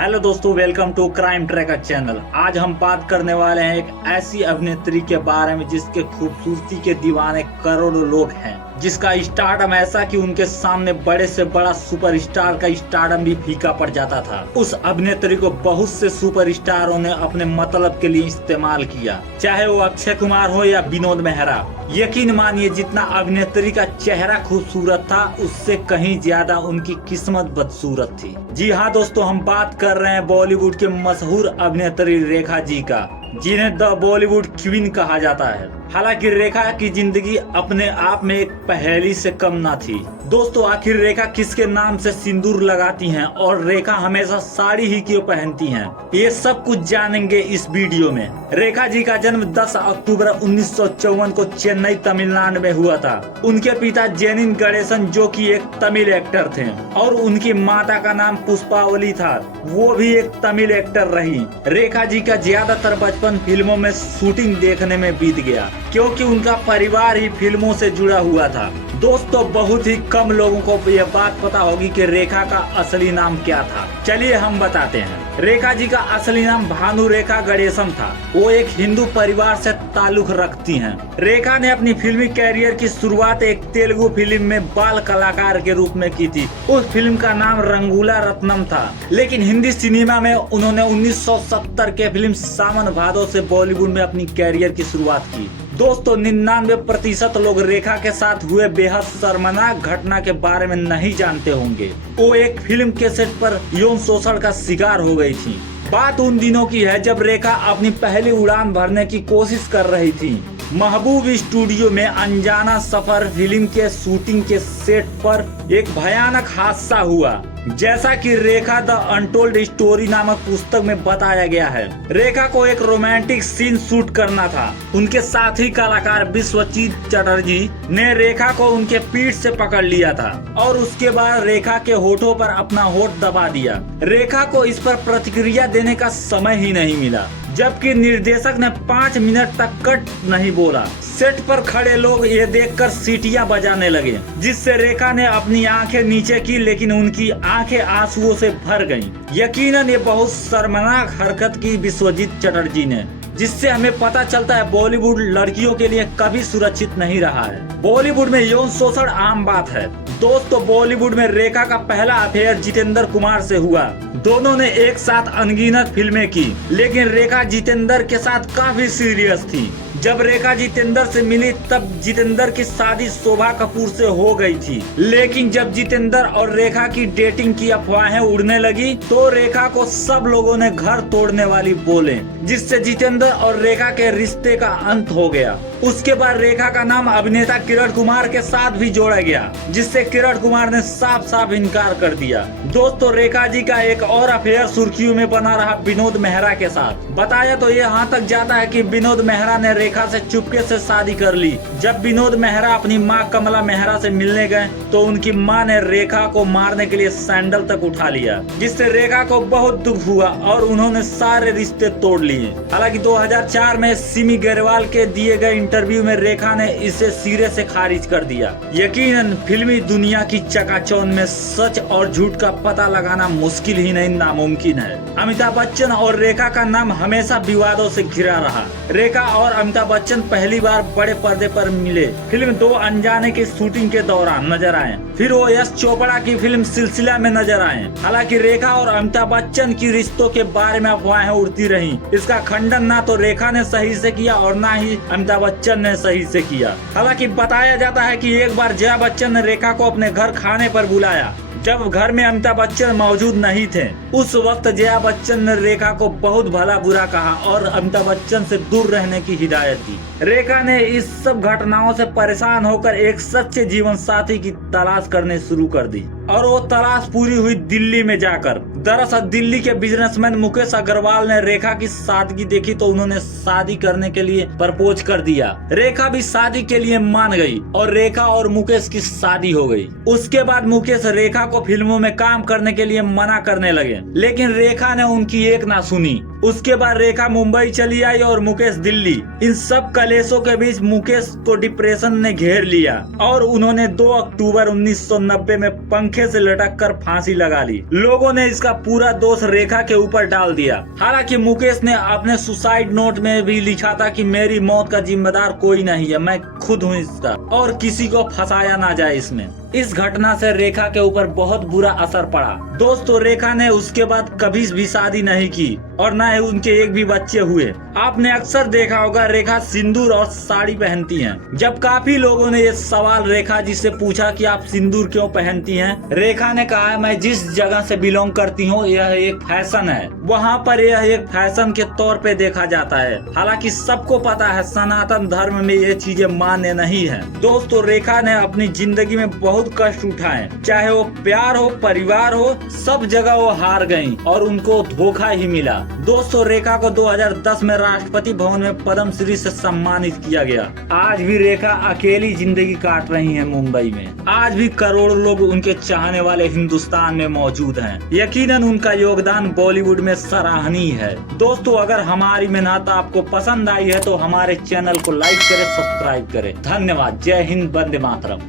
Hello दोस्तों, welcome to crime tracker channel. आज हम बात करने वाले हैं एक ऐसी अभिनेत्री के बारे में जिसके खूबसूरती के दीवाने करोड़ों लोग हैं, जिसका स्टारडम ऐसा कि उनके सामने बड़े से बड़ा सुपरस्टार का स्टारडम भी फीका पड़ जाता था। उस अभिनेत्री को बहुत से सुपरस्टारों ने अपने मतलब के लिए इस्तेमाल किया, चाहे वो अक्षय कुमार हो या विनोद मेहरा। यकीन मानिए, जितना अभिनेत्री का चेहरा खूबसूरत था उससे कहीं ज्यादा उनकी किस्मत बदसूरत थी। जी हाँ दोस्तों, हम बात कर रहे हैं बॉलीवुड के मशहूर अभिनेत्री रेखा जी का, जिन्हें द बॉलीवुड क्वीन कहा जाता है। हालांकि रेखा की जिंदगी अपने आप में एक पहेली से कम ना थी। दोस्तों, आखिर रेखा किसके नाम से सिंदूर लगाती हैं और रेखा हमेशा साड़ी ही क्यों पहनती हैं, ये सब कुछ जानेंगे इस वीडियो में। रेखा जी का जन्म 10 अक्टूबर 1954 को चेन्नई तमिलनाडु में हुआ था। उनके पिता जेनिन गणेशन जो कि एक तमिल एक्टर थे और उनकी माता का नाम पुष्पावली था, वो भी एक तमिल एक्टर रही। रेखा जी का ज्यादातर बचपन फिल्मों में शूटिंग देखने में बीत गया, क्योंकि उनका परिवार ही फिल्मों से जुड़ा हुआ था। दोस्तों, बहुत ही कम लोगों को यह बात पता होगी कि रेखा का असली नाम क्या था। चलिए हम बताते हैं। रेखा जी का असली नाम भानु रेखा गणेशम था। वो एक हिंदू परिवार से ताल्लुक रखती हैं। रेखा ने अपनी फिल्मी कैरियर की शुरुआत एक तेलुगु फिल्म में बाल कलाकार के रूप में की थी। उस फिल्म का नाम रंगूला रत्नम था, लेकिन हिंदी सिनेमा में उन्होंने 1970 के फिल्म सावन भादो से बॉलीवुड में अपनी कैरियर की शुरुआत की। दोस्तों, 99% लोग रेखा के साथ हुए बेहद शर्मनाक घटना के बारे में नहीं जानते होंगे। वो एक फिल्म के सेट पर यौन शोषण का शिकार हो गई थी। बात उन दिनों की है जब रेखा अपनी पहली उड़ान भरने की कोशिश कर रही थी। महबूब स्टूडियो में अनजाना सफर फिल्म के शूटिंग के सेट पर एक भयानक हादसा हुआ, जैसा कि रेखा द अनटोल्ड स्टोरी नामक पुस्तक में बताया गया है। रेखा को एक रोमांटिक सीन शूट करना था। उनके साथी कलाकार विश्वजीत चटर्जी ने रेखा को उनके पीठ से पकड़ लिया था और उसके बाद रेखा के होठों पर अपना होठ दबा दिया। रेखा को इस पर प्रतिक्रिया देने का समय ही नहीं मिला, जबकि निर्देशक ने 5 मिनट तक कट नहीं बोला। सेट पर खड़े लोग ये देखकर सीटियां बजाने लगे, जिससे रेखा ने अपनी आंखें नीचे की, लेकिन उनकी आंखें आंसुओं से भर गईं। यकीनन ये बहुत शर्मनाक हरकत की विश्वजीत चटर्जी ने, जिससे हमें पता चलता है बॉलीवुड लड़कियों के लिए कभी सुरक्षित नहीं रहा है। बॉलीवुड में यौन शोषण आम बात है। दोस्तों, बॉलीवुड में रेखा का पहला अफेयर जितेंद्र कुमार से हुआ। दोनों ने एक साथ अनगिनत फिल्में की, लेकिन रेखा जितेंद्र के साथ काफी सीरियस थी। जब रेखा जितेंद्र से मिली तब जितेंद्र की शादी शोभा कपूर से हो गई थी, लेकिन जब जितेंद्र और रेखा की डेटिंग की अफवाहें उड़ने लगी तो रेखा को सब लोगों ने घर तोड़ने वाली बोले, जिससे जितेंद्र और रेखा के रिश्ते का अंत हो गया। उसके बाद रेखा का नाम अभिनेता किरण कुमार के साथ भी जोड़ा गया, जिससे किरण कुमार ने साफ साफ इनकार कर दिया। दोस्तों, रेखा जी का एक और अफेयर सुर्खियों में बना रहा विनोद मेहरा के साथ। बताया तो ये यहाँ तक जाता है कि विनोद मेहरा ने रेखा से चुपके से शादी कर ली। जब विनोद मेहरा अपनी माँ कमला मेहरा से मिलने गए तो उनकी माँ ने रेखा को मारने के लिए सैंडल तक उठा लिया, जिससे रेखा को बहुत दुख हुआ और उन्होंने सारे रिश्ते तोड़ लिए। हालांकि 2004 में सिमी ग्रेवाल के दिए गए इंटरव्यू में रेखा ने इसे सिरे से खारिज कर दिया। यकीनन फिल्मी दुनिया की चकाचौंध में सच और झूठ का पता लगाना मुश्किल ही नहीं, नामुमकिन है। अमिताभ बच्चन और रेखा का नाम हमेशा विवादों से घिरा रहा। रेखा और अमिताभ बच्चन पहली बार बड़े पर्दे पर मिले फिल्म 2 अनजाने की शूटिंग के दौरान नजर आए। फिर वो यश चोपड़ा की फिल्म सिलसिला में नजर आए। हालांकि रेखा और अमिताभ बच्चन की रिश्तों के बारे में अफवाहें उड़ती रहीं। इसका खंडन ना तो रेखा ने सही से किया और ना ही अमिताभ बच्चन ने सही से किया। हालांकि बताया जाता है कि एक बार जया बच्चन ने रेखा को अपने घर खाने पर बुलाया, जब घर में अमिताभ बच्चन मौजूद नहीं थे। उस वक्त जया बच्चन ने रेखा को बहुत भला बुरा कहा और अमिताभ बच्चन से दूर रहने की हिदायत दी। रेखा ने इस सब घटनाओं से परेशान होकर एक सच्चे जीवन साथी की तलाश करने शुरू कर दी और वो तलाश पूरी हुई दिल्ली में जाकर। दरअसल दिल्ली के बिजनेसमैन मुकेश अग्रवाल ने रेखा की सादगी देखी तो उन्होंने शादी करने के लिए प्रपोज कर दिया। रेखा भी शादी के लिए मान गई और रेखा और मुकेश की शादी हो गई। उसके बाद मुकेश रेखा को फिल्मों में काम करने के लिए मना करने लगे, लेकिन रेखा ने उनकी एक ना सुनी उसके बाद रेखा मुंबई चली आई और मुकेश दिल्ली। इन सब कलेशों के बीच मुकेश को डिप्रेशन ने घेर लिया और उन्होंने 2 अक्टूबर 1990 में पंखे से लटक कर फांसी लगा ली। लोगों ने इसका पूरा दोष रेखा के ऊपर डाल दिया। हालांकि मुकेश ने अपने सुसाइड नोट में भी लिखा था कि मेरी मौत का जिम्मेदार कोई नहीं है, मैं खुद हूँ इसका, और किसी को फंसाया ना जाए इसमें। इस घटना से रेखा के ऊपर बहुत बुरा असर पड़ा। दोस्तों, रेखा ने उसके बाद कभी भी शादी नहीं की और न ही उनके एक भी बच्चे हुए। आपने अक्सर देखा होगा रेखा सिंदूर और साड़ी पहनती हैं। जब काफी लोगों ने ये सवाल रेखा जी से पूछा कि आप सिंदूर क्यों पहनती हैं, रेखा ने कहा, मैं जिस जगह से बिलोंग करती हूँ यह एक फैशन है, वहाँ पर यह एक फैशन के तौर पे देखा जाता है। हालांकि सबको पता है सनातन धर्म में ये चीजें मान्य नहीं है। दोस्तों, रेखा ने अपनी जिंदगी में बहुत कष्ट उठाए, चाहे वो प्यार हो, परिवार हो, सब जगह वो हार गईं और उनको धोखा ही मिला। दोस्तों, रेखा को 2010 में राष्ट्रपति भवन में पद्मश्री से सम्मानित किया गया। आज भी रेखा अकेली जिंदगी काट रही हैं मुंबई में। आज भी करोड़ों लोग उनके चाहने वाले हिंदुस्तान में मौजूद हैं। यकीनन उनका योगदान बॉलीवुड में सराहनीय है। दोस्तों, अगर हमारी मेहनत आपको पसंद आई है तो हमारे चैनल को लाइक करें, सब्सक्राइब करें। धन्यवाद। जय हिंद, वंदे मातरम।